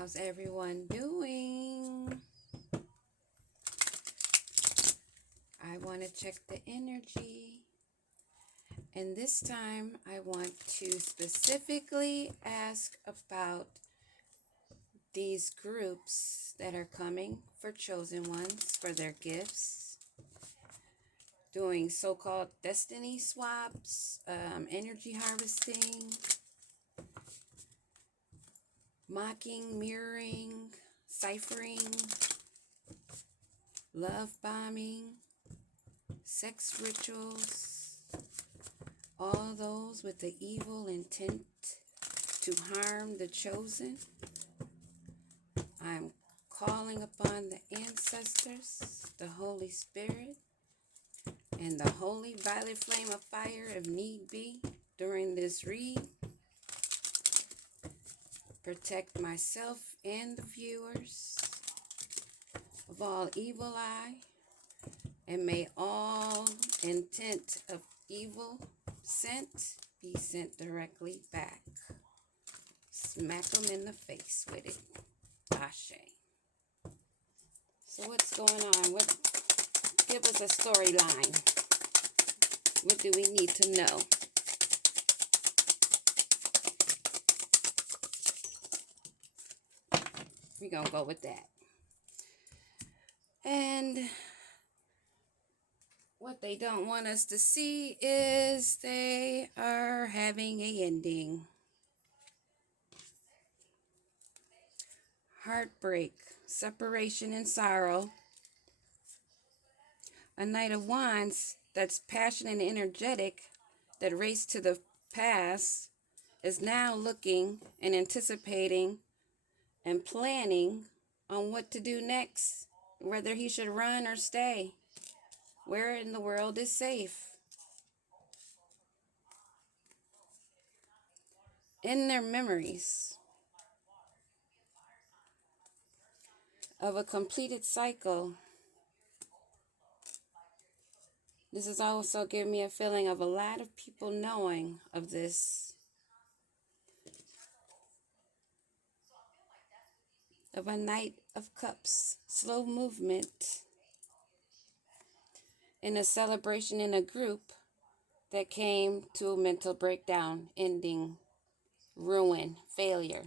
How's everyone doing? I want to check the energy. And this time I want to specifically ask about these groups that are coming for chosen ones for their gifts, doing so-called destiny swaps, energy harvesting, mocking, mirroring, ciphering, love bombing, sex rituals, all those with the evil intent to harm the chosen. I'm calling upon the ancestors, the Holy Spirit, and the holy violet flame of fire if need be during this read. Protect myself and the viewers of all evil eye, and may all intent of evil sent be sent directly back. Smack them in the face with it. Ashe. So what's going on? Give us a storyline. What do we need to know? We're going to go with that. And what they don't want us to see is they are having an ending. Heartbreak, separation, and sorrow. A Knight of Wands that's passionate and energetic, that raced to the past, is now looking and anticipating and planning on what to do next, whether he should run or stay. Where in the world is safe? In their memories of a completed cycle, this is also giving me a feeling of a lot of people knowing of this. Of a Knight of Cups, slow movement in a celebration in a group that came to a mental breakdown, ending, ruin, failure.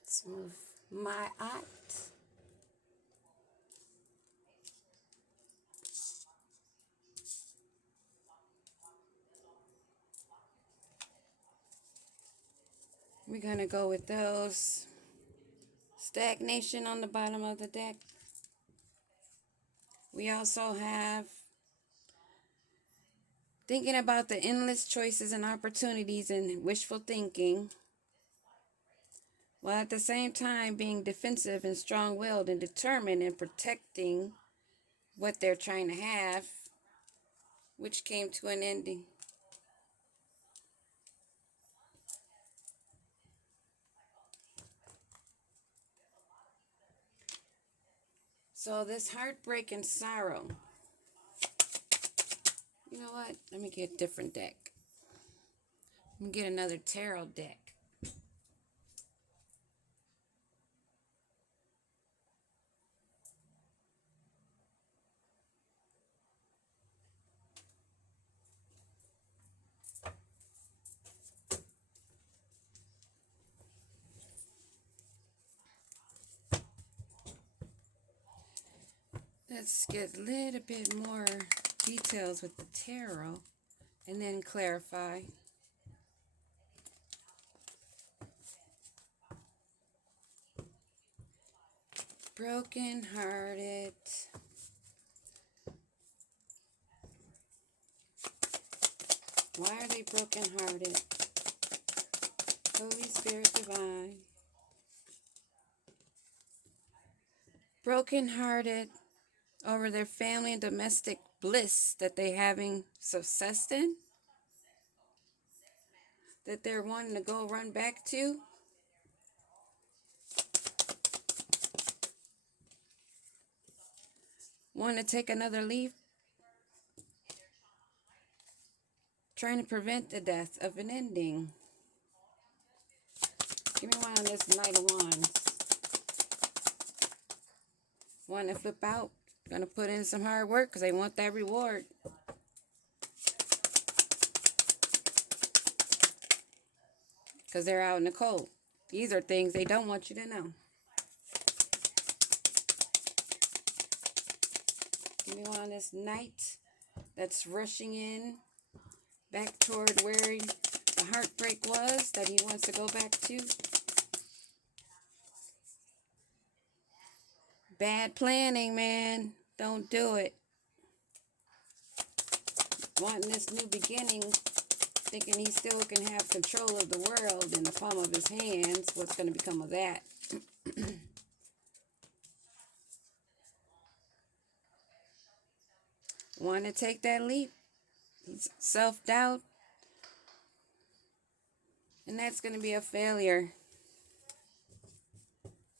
Let's move my art. We're going to go with those. Stagnation on the bottom of the deck. We also have thinking about the endless choices and opportunities and wishful thinking, while at the same time being defensive and strong-willed and determined in protecting what they're trying to have, which came to an ending. So this heartbreak and sorrow. You know what? Let me get a different deck. Let me get another tarot deck. Let's get a little bit more details with the tarot and then clarify. Broken-hearted. Why are they broken-hearted? Holy Spirit Divine. Broken-hearted over their family and domestic bliss that they having success in, that they're wanting to go run back to. Want to take another leap trying to prevent the death of an ending. Give me one on this Knight of Wands. Want to flip out. Gonna put in some hard work because they want that reward. Because they're out in the cold. These are things they don't want you to know. Give me one on this Knight that's rushing in back toward where the heartbreak was that he wants to go back to. Bad planning, man. Don't do it. Wanting this new beginning, thinking he still can have control of the world in the palm of his hands. What's going to become of that? Want to take that leap. Self-doubt. And that's going to be a failure.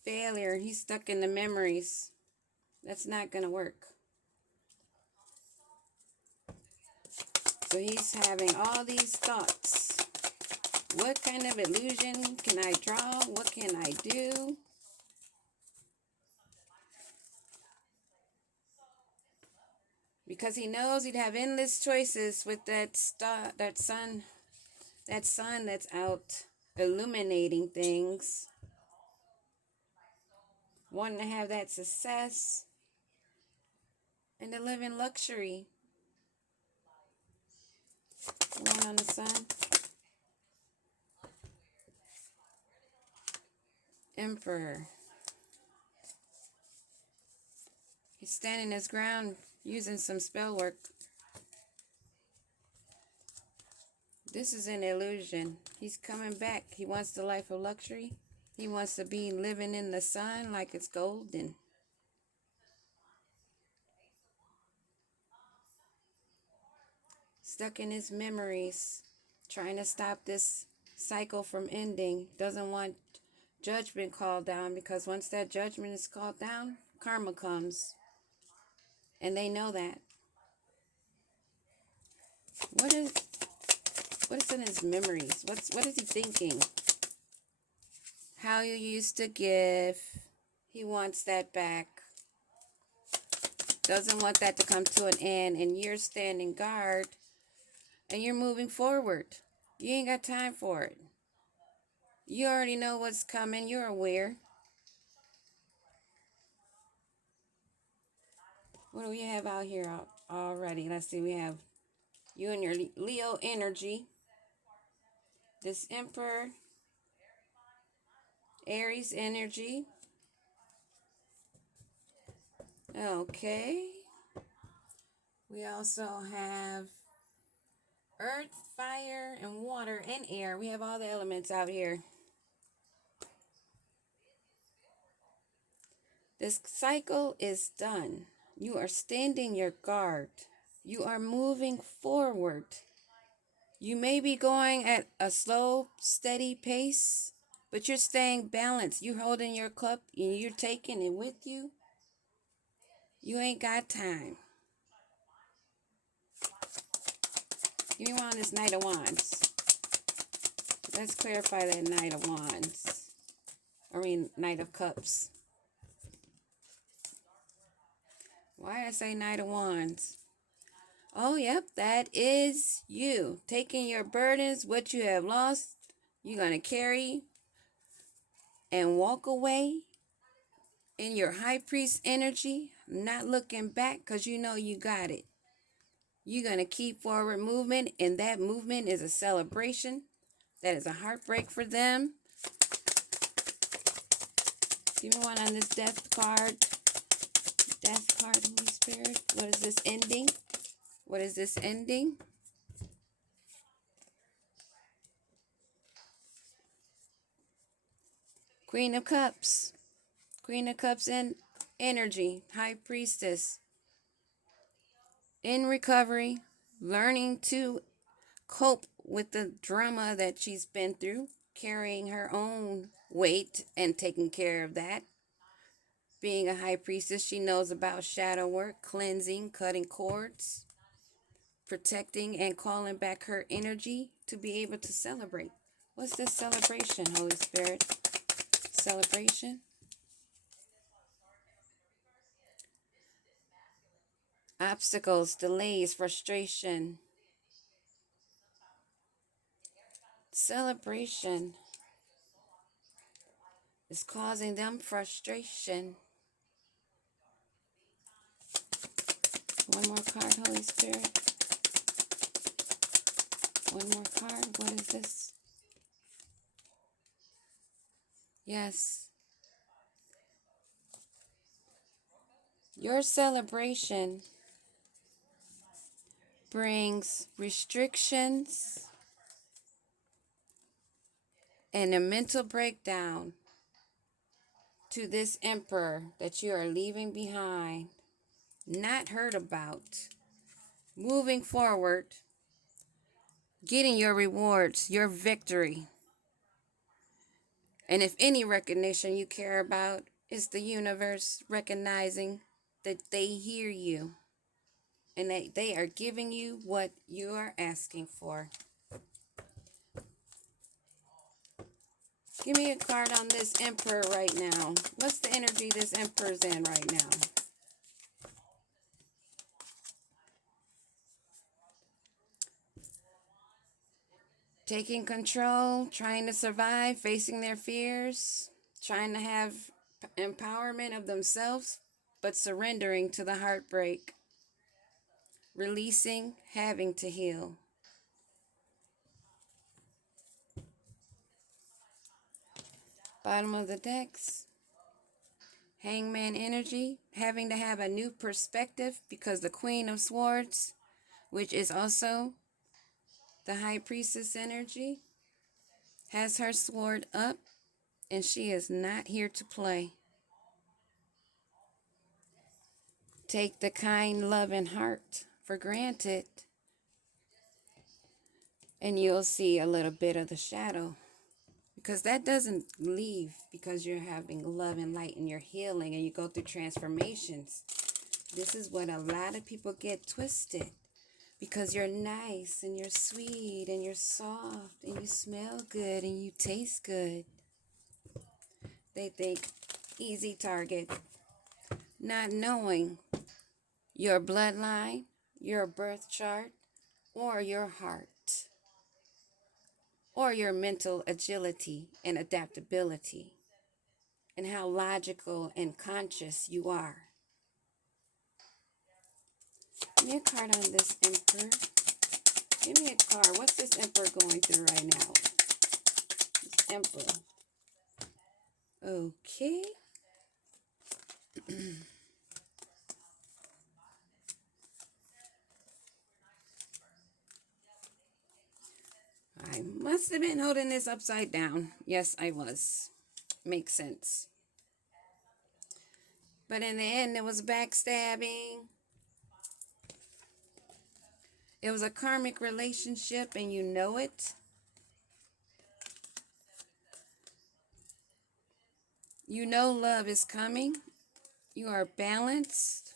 Failure. He's stuck in the memories. That's not going to work. So he's having all these thoughts. What kind of illusion can I draw? What can I do? Because he knows he'd have endless choices with that star, that sun that's out illuminating things. Wanting to have that success and to live in luxury. One on the sun. Emperor. He's standing his ground using some spell work. This is an illusion. He's coming back. He wants the life of luxury. He wants to be living in the sun like it's golden. Stuck in his memories, trying to stop this cycle from ending. Doesn't want judgment called down, because once that judgment is called down, karma comes. And they know that. What is in his memories? What is he thinking? How you used to give. He wants that back. Doesn't want that to come to an end, and you're standing guard and you're moving forward. You ain't got time for it. You already know what's coming. You're aware. What do we have out here already? Let's see. We have you and your Leo energy. This Emperor, Aries energy. Okay. We also have earth, fire, and water, and air. We have all the elements out here. This cycle is done. You are standing your guard. You are moving forward. You may be going at a slow, steady pace, but you're staying balanced. You're holding your cup and you're taking it with you. You ain't got time. Give me one on this Knight of Wands. Let's clarify that Knight of Wands. Knight of Cups. Why did I say Knight of Wands? Oh, yep, that is you. Taking your burdens, what you have lost, you're going to carry and walk away in your high priest energy, not looking back, because you know you got it. You're going to keep forward movement, and that movement is a celebration. That is a heartbreak for them. Give me one on this death card. Death card, Holy Spirit. What is this ending? What is this ending? Queen of Cups. Queen of Cups and energy. High Priestess. In recovery. Learning to cope with the drama that she's been through. Carrying her own weight and taking care of that. Being a high priestess, she knows about shadow work, cleansing, cutting cords. protecting and calling back her energy to be able to celebrate. What's this celebration, Holy Spirit? Celebration? Obstacles, delays, frustration. Celebration is causing them frustration. One more card, Holy Spirit. One more card. What is this? Yes. Your celebration brings restrictions and a mental breakdown to this emperor that you are leaving behind, not heard about, moving forward, getting your rewards, your victory. And if any recognition you care about is the universe recognizing that they hear you and that they are giving you what you are asking for. Give me a card on this emperor right now. What's the energy this emperor's in right now? Taking control, trying to survive, facing their fears, trying to have empowerment of themselves, but surrendering to the heartbreak, releasing, having to heal. Bottom of the decks, Hangman energy, having to have a new perspective because the Queen of Swords, which is also the High Priestess energy, has her sword up and she is not here to play. Take the kind, loving heart for granted and you'll see a little bit of the shadow, because that doesn't leave because you're having love and light and you're healing and you go through transformations. This is what a lot of people get twisted, because you're nice and you're sweet and you're soft and you smell good and you taste good. They think easy target, not knowing your bloodline, your birth chart, or your heart, or your mental agility and adaptability, and how logical and conscious you are. Give me a card on this emperor. Give me a card. What's this emperor going through right now? This emperor. Okay. I must have been holding this upside down. Yes, I was. Makes sense. But in the end, it was backstabbing. It was a karmic relationship, and you know it. You know love is coming. You are balanced.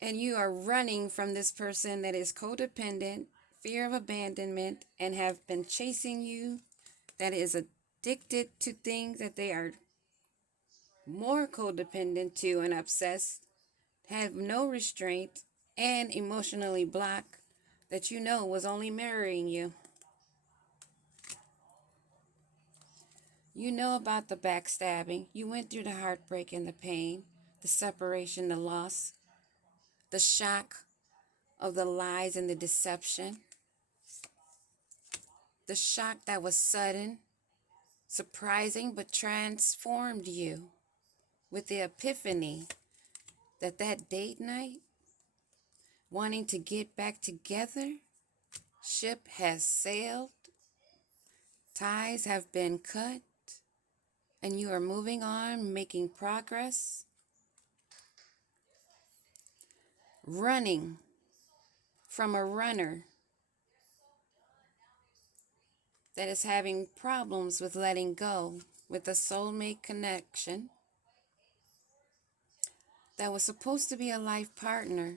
And you are running from this person that is codependent, fear of abandonment, and have been chasing you, that is addicted to things that they are more codependent to and obsessed, have no restraint, and emotionally blocked, that you know was only mirroring you. You know about the backstabbing. You went through the heartbreak and the pain, the separation, the loss, the shock of the lies and the deception, the shock that was sudden, surprising, but transformed you with the epiphany that that date night, wanting to get back together, ship has sailed, ties have been cut, and you are moving on, making progress, running from a runner that is having problems with letting go with a soulmate connection, that was supposed to be a life partner,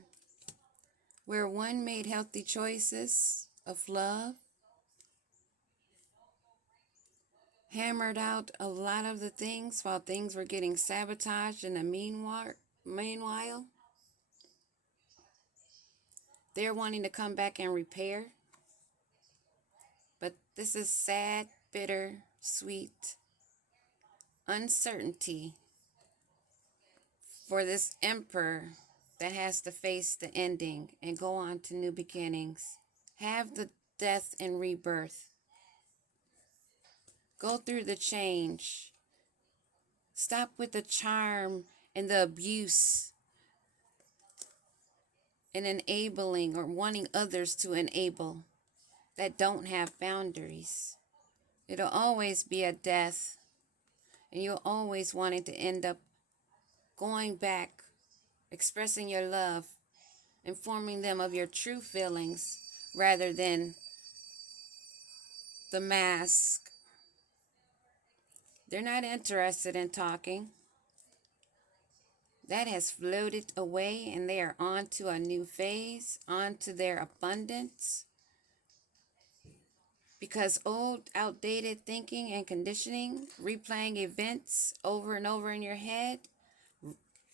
where one made healthy choices of love, hammered out a lot of the things while things were getting sabotaged in the meanwhile, they're wanting to come back and repair. But this is sad, bitter, sweet uncertainty for this emperor that has to face the ending and go on to new beginnings. Have the death and rebirth. Go through the change. Stop with the charm and the abuse and enabling or wanting others to enable that don't have boundaries. It'll always be a death, and you'll always wanting to end up going back, expressing your love, informing them of your true feelings rather than the mask. They're not interested in talking. That has floated away, and they are on to a new phase, on to their abundance. Because old, outdated thinking and conditioning, replaying events over and over in your head,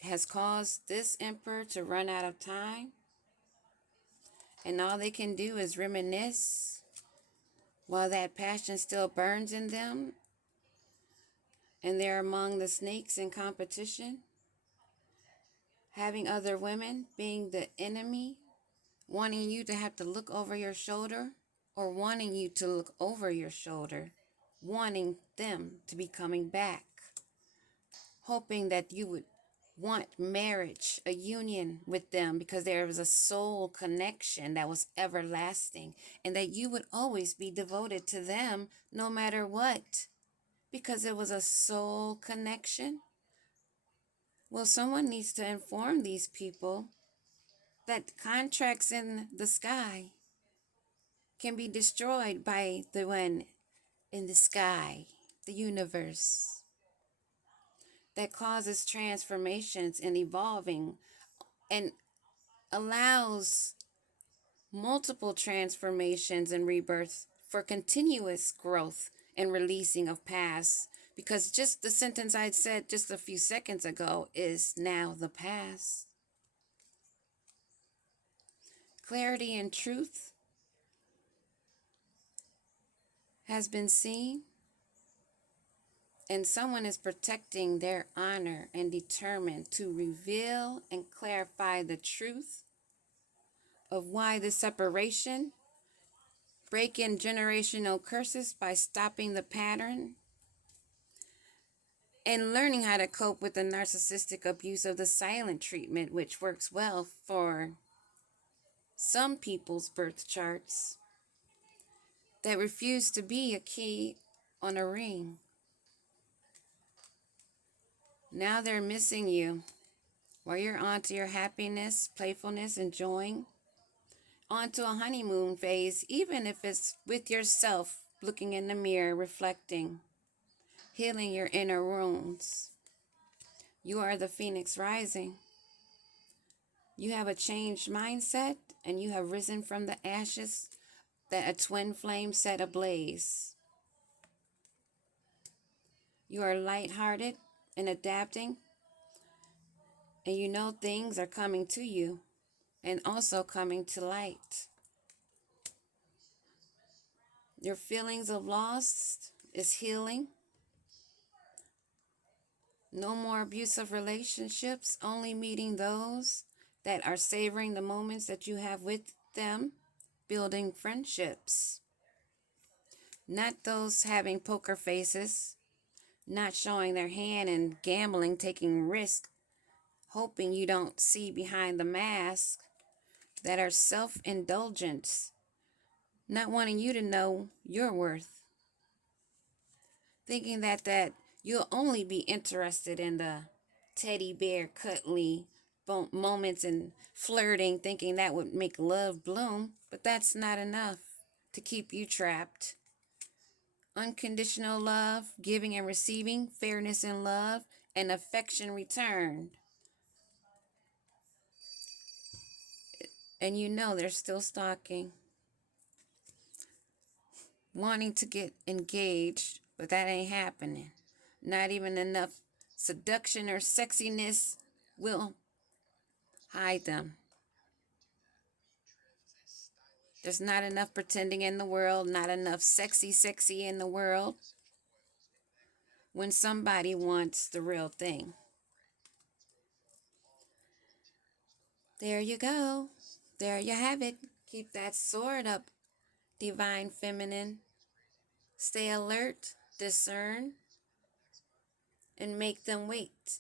has caused this emperor to run out of time. And all they can do is reminisce while that passion still burns in them. And they're among the snakes in competition, having other women being the enemy, wanting you to have to look over your shoulder, or wanting you to look over your shoulder, wanting them to be coming back, hoping that you would want marriage, a union with them, because there was a soul connection that was everlasting, and that you would always be devoted to them no matter what, because it was a soul connection. Well, someone needs to inform these people that contracts in the sky can be destroyed by the one in the sky, the universe, that causes transformations and evolving and allows multiple transformations and rebirth for continuous growth and releasing of past. Because just the sentence I said just a few seconds ago is now the past. Clarity and truth has been seen, and someone is protecting their honor and determined to reveal and clarify the truth of why the separation, break in generational curses by stopping the pattern, and learning how to cope with the narcissistic abuse of the silent treatment, which works well for some people's birth charts that refuse to be a key on a ring. Now they're missing you while you're on to your happiness, playfulness, enjoying, onto a honeymoon phase, even if it's with yourself, looking in the mirror, reflecting, healing your inner wounds. You are the phoenix rising. You have a changed mindset, and you have risen from the ashes that a twin flame set ablaze. You are lighthearted and adapting, and you know things are coming to you and also coming to light. Your feelings of loss is healing. No more abusive relationships, only meeting those that are savoring the moments that you have with them, building friendships. Not those having poker faces, not showing their hand and gambling, taking risk, hoping you don't see behind the mask, that are self-indulgence, not wanting you to know your worth, thinking that you'll only be interested in the teddy bear cuddly moments and flirting, thinking that would make love bloom, but that's not enough to keep you trapped. Unconditional love, giving and receiving, fairness in love, and affection returned. And they're still stalking, wanting to get engaged, but that ain't happening. Not even enough seduction or sexiness will hide them. There's not enough pretending in the world, not enough sexy in the world when somebody wants the real thing. There you go. There you have it. Keep that sword up, divine feminine. Stay alert, discern, and make them wait.